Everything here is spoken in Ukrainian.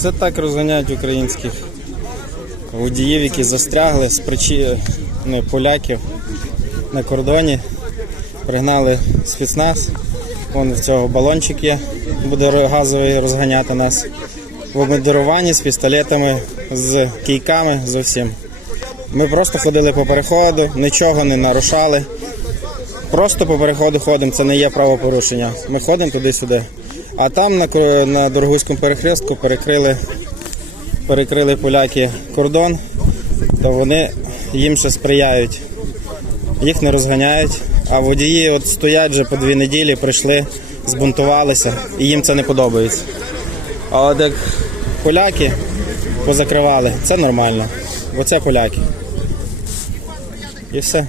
Це так розганяють українських водіїв, які застрягли з причини поляків на кордоні. Пригнали спецназ. Вон в цього балончик є, буде газовий розганяти нас. В обмундируванні з пістолетами, з кійками, з усім. Ми просто ходили по переходу, нічого не нарушали. Просто по переходу ходимо, це не є правопорушення. Ми ходимо туди-сюди. А там на, на Дорогуському перехрестку перекрили, перекрили поляки кордон, то вони їм ще сприяють. Їх не розганяють. А водії от стоять вже по дві неділі, прийшли, збунтувалися, і їм це не подобається. А от як поляки позакривали, це нормально. Бо це поляки. І все.